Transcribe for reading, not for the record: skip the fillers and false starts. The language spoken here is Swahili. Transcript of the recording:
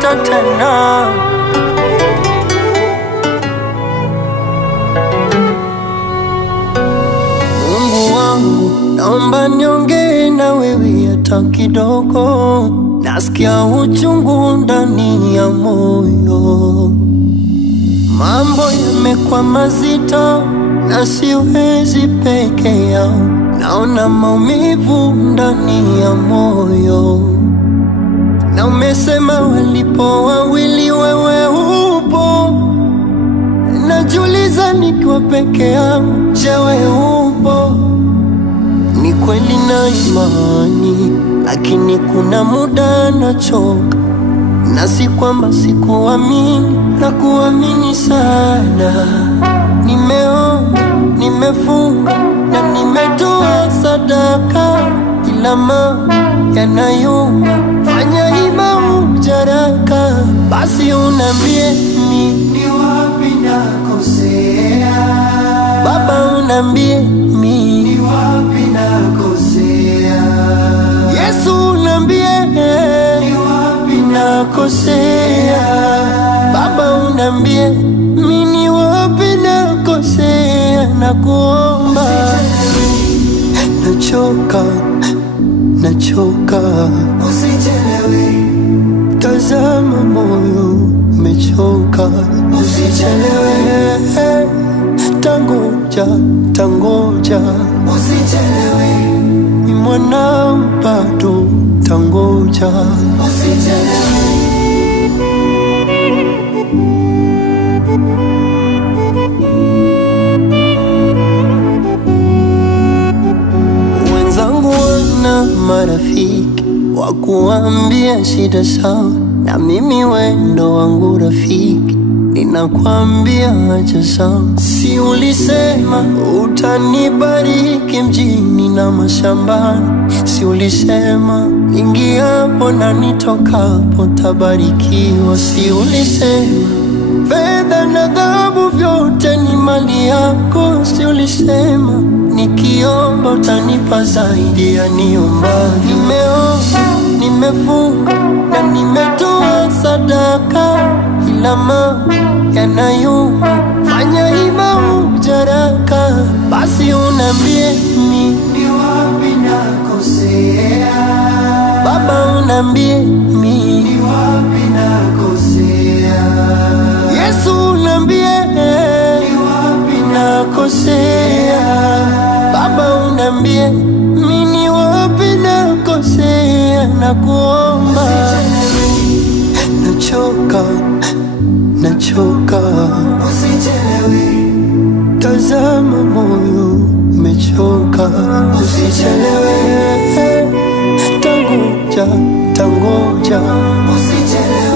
kutafuta tena. Mungu wangu, naomba niongee na wewe hata kidogo. Nasikia uchungu ndani ya moyo, mambo yamekuwa mazito na siwezi peke yao. Naona maumivu ndani ya moyo, na umesema walipo wawili wewe upo. Najiuliza nikiwa peke yangu, je, wewe upo? Ni kweli na imani, lakini kuna muda nachoka. Na si kwamba sikuamini, na kuamini sana. Nimeomba, nimefunga na nimetoa sadaka, ila mambo yanayuma. Fanya hima ujaraka, basi unambie ni wapi nakosea. Baba unambie ni wapi nakosea. Yesu unambie ni wapi nakosea. Baba unambie ni wapi nakosea. Nakuomba, nachoka, nachoka, usichelewe. Tazama moyo umechoka, usichelewe. Tangoja, tangoja, usichelewe. Ni mwanao bado, tangoja, usichelewe. Wenzangu wana marafiki wa kuambia shida sawa, na mimi wendo wangu rafiki ninakwambia acha sawa. Si ulisema utanibariki mjini na mashambani? Si ulisema ingiapo na nitokapo tabarikiwa? Si ulisema fedha na dhahabu vyote ni mali yako? Si ulisema nikiomba utanipa zaidi ya niomba? Nimeomba, nimefunga na nimetoa sadaka, ila mambo yanayuma. Fanya hima ujaraka, basi unambie ni wapi nakosea. Baba unambie ni wapi nakosea. Yesu unambie ni wapi nakosea. Baba unambie ni wapi nakosea. Nakuomba, nachoka, nachoka, usichelewe. Tazama moyo umechoka, usichelewe. Tangoja, tangoja, usichelewe.